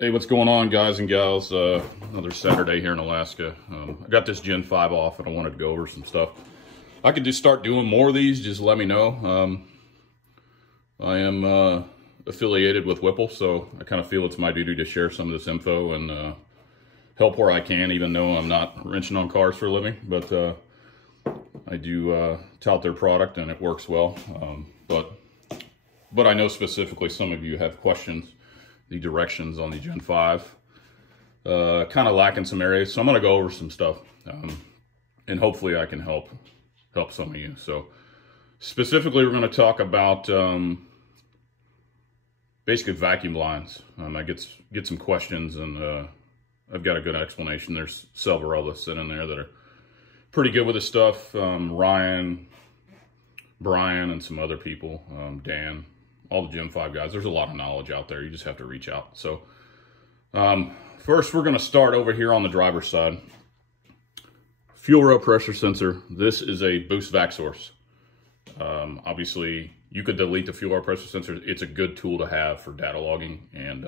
Hey, what's going on, guys and gals? Another Saturday here in Alaska. I got this Gen 5 off and I wanted to go over some stuff. I could just start doing more of these, just let me know. I am affiliated with Whipple, so I kind of feel it's my duty to share some of this info and help where I can, even though I'm not wrenching on cars for a living. But I do tout their product and it works well. But I know specifically some of you have questions. The directions on the Gen 5 kind of lacking some areas, so I'm going to go over some stuff and hopefully I can help some of you. So specifically we're going to talk about basically vacuum blinds. I get some questions and I've got a good explanation. There's several others sitting in there that are pretty good with this stuff. Ryan, Brian, and some other people, Dan, all the Gen 5 guys. There's a lot of knowledge out there. You just have to reach out. So first we're going to start over here on the driver's side. Fuel rail pressure sensor. This is a boost vac source. Obviously you could delete the fuel rail pressure sensor. It's a good tool to have for data logging and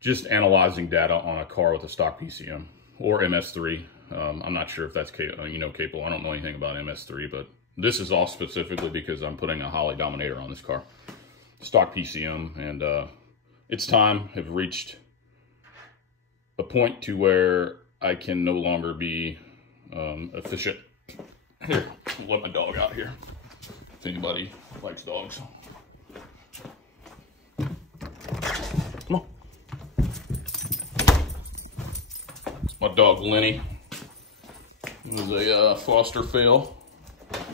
just analyzing data on a car with a stock PCM or MS3. I'm not sure if that's capable. I don't know anything about MS3, but this is all specifically because I'm putting a Holley Dominator on this car. Stock PCM, and it's time. Have reached a point to where I can no longer be efficient. Here, I'll let my dog out here. If anybody likes dogs. Come on. It's my dog, Lenny. It was a foster fail.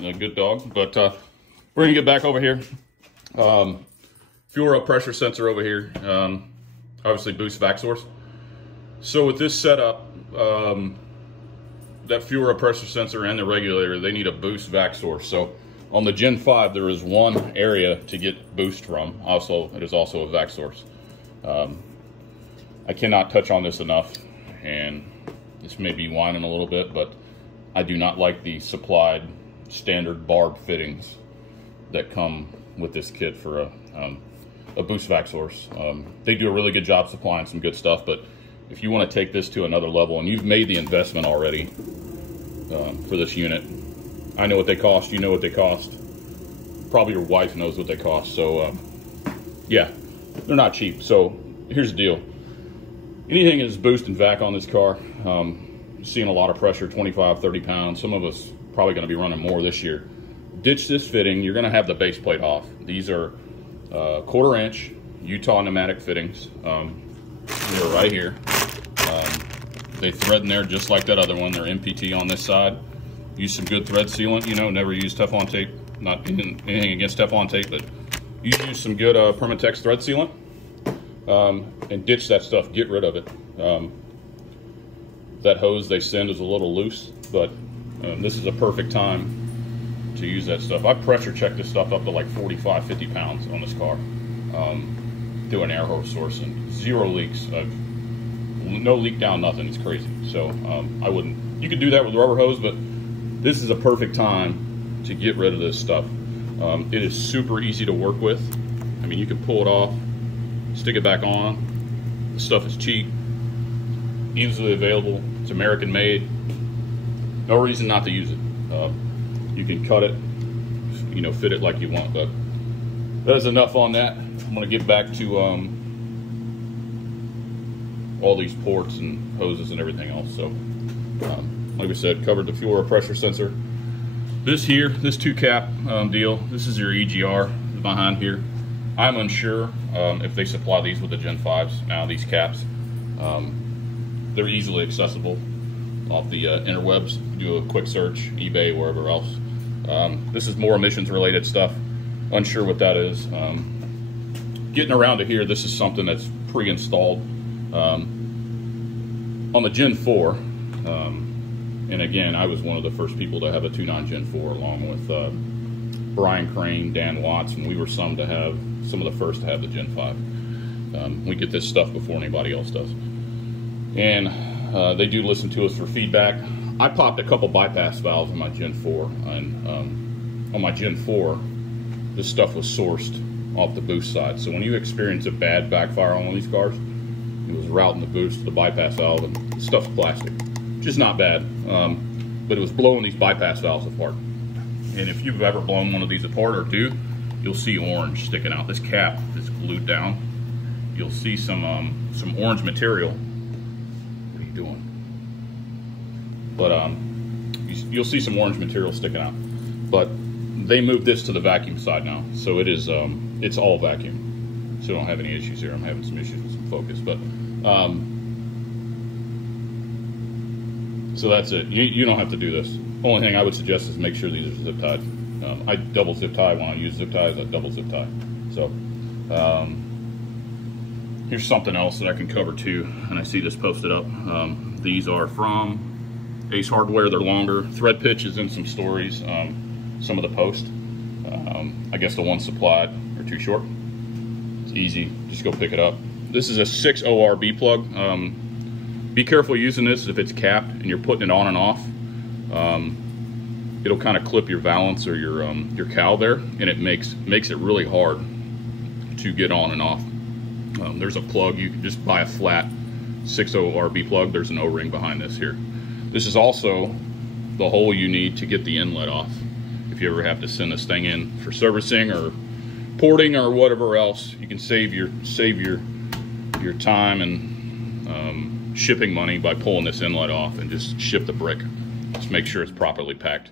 A good dog, but we're gonna get back over here. Fuel rail pressure sensor over here. Obviously boost vac source. So with this setup, that fuel rail pressure sensor and the regulator, they need a boost vac source. So on the Gen 5, there is one area to get boost from. Also, it is also a vac source. I cannot touch on this enough, and this may be whining a little bit, but I do not like the supplied standard barb fittings that come with this kit for a boost vac source. They do a really good job supplying some good stuff, but if you want to take this to another level, and you've made the investment already for this unit, I know what they cost, you know what they cost, probably your wife knows what they cost, so yeah, they're not cheap. So here's the deal. Anything is boost and vac on this car, seeing a lot of pressure, 25, 30 pounds. Some of us probably going to be running more this year. Ditch this fitting. You're going to have the base plate off. These are 1/4 inch Utah pneumatic fittings. They're right here. They thread in there just like that other one. They're MPT on this side. Use some good thread sealant. Never use Teflon tape. Not anything against Teflon tape, but you use some good Permatex thread sealant and ditch that stuff. Get rid of it. That hose they send is a little loose, but this is a perfect time to use that stuff. I pressure checked this stuff up to like 45, 50 pounds on this car through an air hose source, and 0 leaks. No leak down, nothing. It's crazy. So I wouldn't. You could do that with rubber hose, but this is a perfect time to get rid of this stuff. It is super easy to work with. I mean, you can pull it off, stick it back on. The stuff is cheap, easily available. It's American made. No reason not to use it. You can cut it, fit it like you want. But that is enough on that. I'm going to get back to all these ports and hoses and everything else. So, like I said, covered the fuel rail pressure sensor. This 2-cap deal. This is your EGR behind here. I'm unsure if they supply these with the Gen 5s now. These caps, they're easily accessible off the interwebs. Do a quick search, eBay, wherever else. This is more emissions related stuff. Unsure what that is. Getting around to here, this is something that's pre-installed on the Gen 4. And again, I was one of the first people to have a 2.9 Gen 4 along with Brian Crane, Dan Watts, and we were some of the first to have the Gen 5. We get this stuff before anybody else does. And they do listen to us for feedback. I popped a couple bypass valves in my Gen 4, and on my Gen 4, this stuff was sourced off the boost side. So when you experience a bad backfire on one of these cars, it was routing the boost to the bypass valve, and the stuff's plastic, which is not bad, but it was blowing these bypass valves apart. And if you've ever blown one of these apart or do, you'll see orange sticking out. This cap is glued down. You'll see some orange material. What are you doing? But you'll see some orange material sticking out. But they moved this to the vacuum side now, so it is it's all vacuum. So I don't have any issues here. I'm having some issues with some focus, but so that's it. You don't have to do this. Only thing I would suggest is make sure these are zip tied. I double zip tie when I use zip ties. I double zip tie. So here's something else that I can cover too, and I see this posted up. These are from Ace Hardware. They're longer. Thread pitch is in some stories. Some of the post. I guess the ones supplied are too short. It's easy. Just go pick it up. This is a 6 ORB plug. Be careful using this if it's capped and you're putting it on and off. It'll kind of clip your valance or your cowl there, and it makes it really hard to get on and off. There's a plug. You can just buy a flat 6 ORB plug. There's an O-ring behind this here. This is also the hole you need to get the inlet off. If you ever have to send this thing in for servicing or porting or whatever else, you can save your time and shipping money by pulling this inlet off and just ship the brick. Just make sure it's properly packed.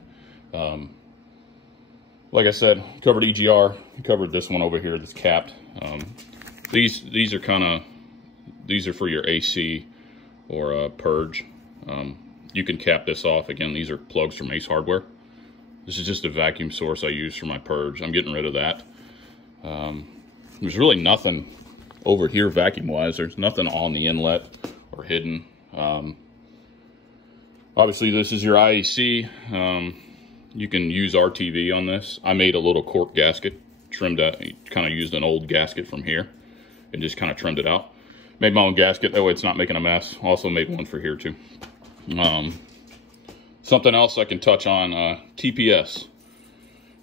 Like I said, covered EGR, covered this one over here that's capped. These are for your AC or purge. You can cap this off. Again, these are plugs from Ace Hardware. This is just a vacuum source I use for my purge. I'm getting rid of that. There's really nothing over here vacuum-wise. There's nothing on the inlet or hidden. Obviously, this is your IEC. You can use RTV on this. I made a little cork gasket, trimmed out, kind of used an old gasket from here and just kind of trimmed it out. Made my own gasket, that way it's not making a mess. Also made one for here too. Something else I can touch on, TPS.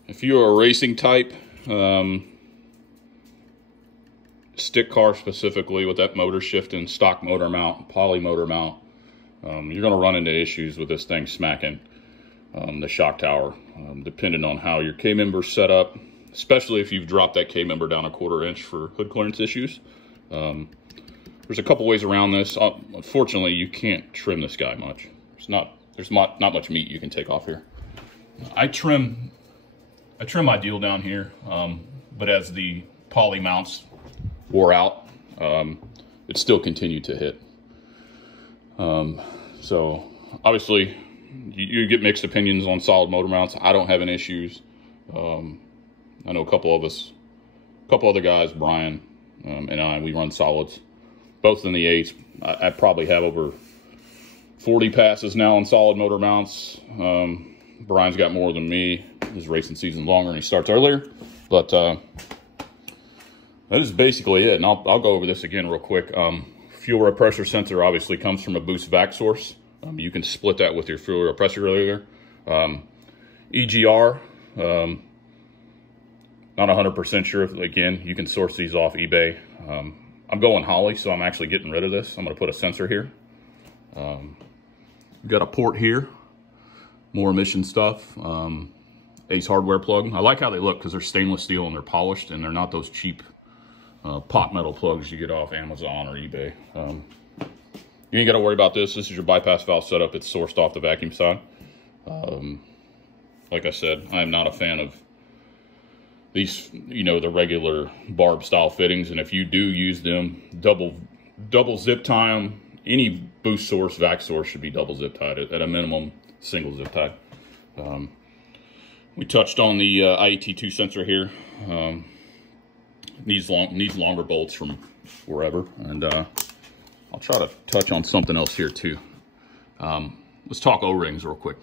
If you're a racing type, stick car specifically with that motor shifting, stock motor mount, poly motor mount, you're going to run into issues with this thing smacking the shock tower, depending on how your K-member's set up, especially if you've dropped that K-member down 1/4 inch for hood clearance issues. There's a couple ways around this. Unfortunately, you can't trim this guy much. There's not much meat you can take off here. I trim my deal down here, but as the poly mounts wore out, it still continued to hit. So obviously you get mixed opinions on solid motor mounts. I don't have any issues. I know a couple other guys, Brian and I, we run solids, both in the 8s. I probably have over 40 passes now on solid motor mounts. Brian's got more than me. His racing season's longer and he starts earlier. But that is basically it. And I'll go over this again real quick. Fuel air pressure sensor obviously comes from a boost vac source. You can split that with your fuel air pressure regulator. EGR, not 100% sure if, again, you can source these off eBay. I'm going Holley, so I'm actually getting rid of this. I'm going to put a sensor here. We've got a port here, more emission stuff. Ace Hardware plug. I like how they look because they're stainless steel and they're polished and they're not those cheap pot metal plugs you get off Amazon or eBay. You ain't got to worry about this. This is your bypass valve setup. It's sourced off the vacuum side. Like I said, I am not a fan of these, the regular barb style fittings. And if you do use them, double zip tie them. Any boost source, vac source should be double zip tied, at a minimum single zip tied. We touched on the IET2 sensor here. Needs longer bolts from wherever, and I'll try to touch on something else here too. Let's talk O-rings real quick.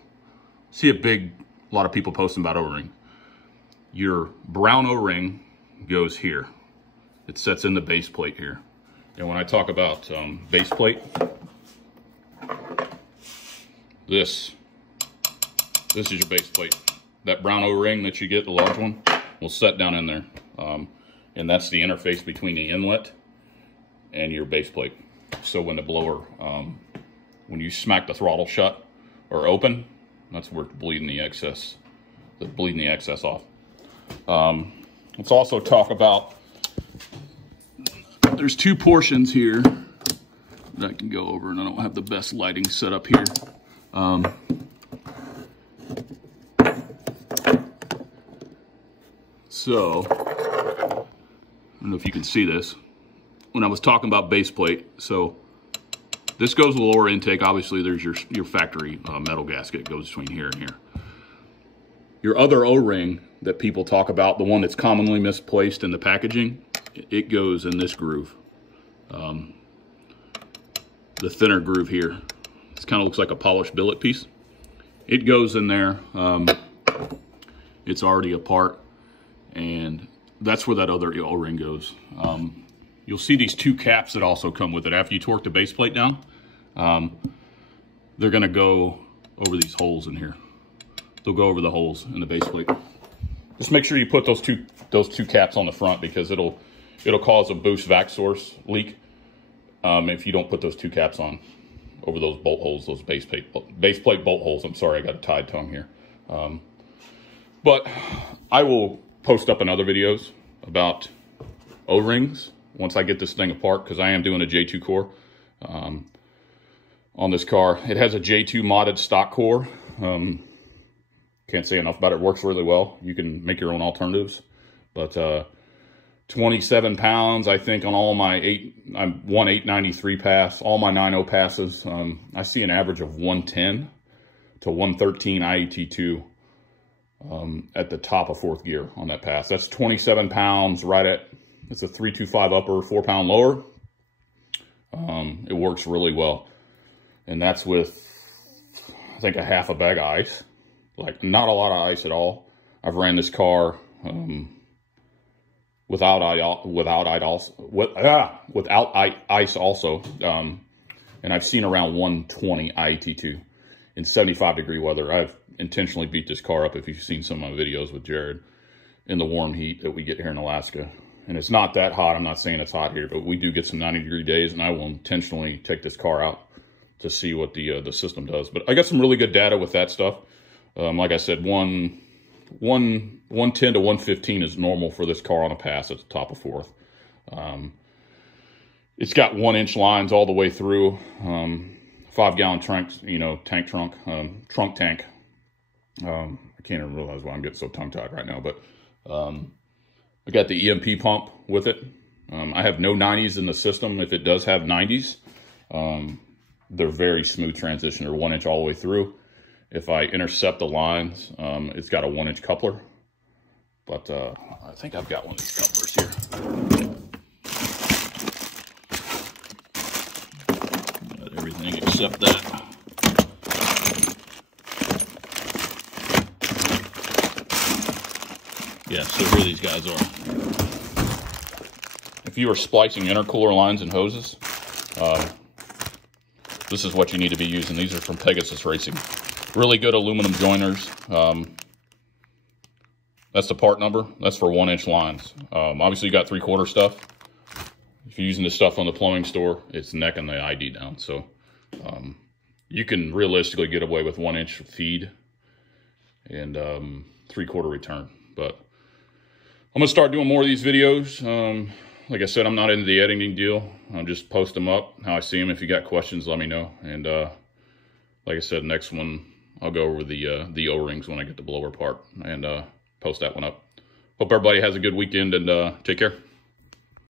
See a lot of people posting about O-ring. Your brown O-ring goes here. It sets in the base plate here. And when I talk about base plate, this is your base plate. That brown O-ring that you get, the large one, will set down in there. And and that's the interface between the inlet and your base plate. So when the blower, when you smack the throttle shut or open, that's where it's bleeding the excess off. Let's also talk about, there's two portions here that I can go over, and I don't have the best lighting set up here. So, I don't know if you can see this. When I was talking about base plate, so this goes with lower intake. Obviously, there's your factory metal gasket goes between here and here. Your other O-ring that people talk about, the one that's commonly misplaced in the packaging, it goes in this groove. The thinner groove here. This kind of looks like a polished billet piece. It goes in there. It's already apart, and that's where that other O-ring goes. You'll see these two caps that also come with it. After you torque the base plate down, they're gonna go over these holes in here. They'll go over the holes in the base plate. Just make sure you put those two caps on the front, because it'll cause a boost vac source leak if you don't put those two caps on over those bolt holes, those base plate bolt holes. I'm sorry, I got a tied tongue here. But I will post up in other videos about O-rings once I get this thing apart, because I am doing a J2 core on this car. It has a J2 modded stock core. Can't say enough about it. It works really well. You can make your own alternatives. But 27 pounds, I think, on all my 893 pass, all my 9.0 passes. I see an average of 110 to 113 IET2 at the top of fourth gear on that pass. That's 27 pounds right at, it's a 325 upper, 4 pound lower. It works really well. And that's with, I think, a half a bag of ice. Like, not a lot of ice at all. I've ran this car without ice also, and I've seen around 120 IET2 in 75 degree weather. I've intentionally beat this car up, if you've seen some of my videos with Jared, in the warm heat that we get here in Alaska. And it's not that hot. I'm not saying it's hot here, but we do get some 90 degree days, and I will intentionally take this car out to see what the system does. But I got some really good data with that stuff. Like I said, 110 to 115 is normal for this car on a pass at the top of fourth. It's got 1-inch lines all the way through. 5-gallon trunk, tank trunk, trunk tank. I can't even realize why I'm getting so tongue-tied right now, but I got the EMP pump with it. I have no 90s in the system. If it does have 90s, they're very smooth transition. They're 1 inch all the way through. If I intercept the lines, it's got a 1-inch coupler. But I think I've got one of these couplers here. Got everything except that. Yeah, so here these guys are. If you are splicing intercooler lines and hoses, this is what you need to be using. These are from Pegasus Racing. Really good aluminum joiners. That's the part number. That's for 1-inch lines. Obviously, you got 3/4 stuff. If you're using this stuff from the plumbing store, it's necking the ID down. So you can realistically get away with 1-inch feed and 3/4 return. But I'm gonna start doing more of these videos. Like I said, I'm not into the editing deal. I'll just post them up how I see them. If you got questions, let me know. And like I said, next one, I'll go over the O-rings when I get the blower part and post that one up. Hope everybody has a good weekend, and take care.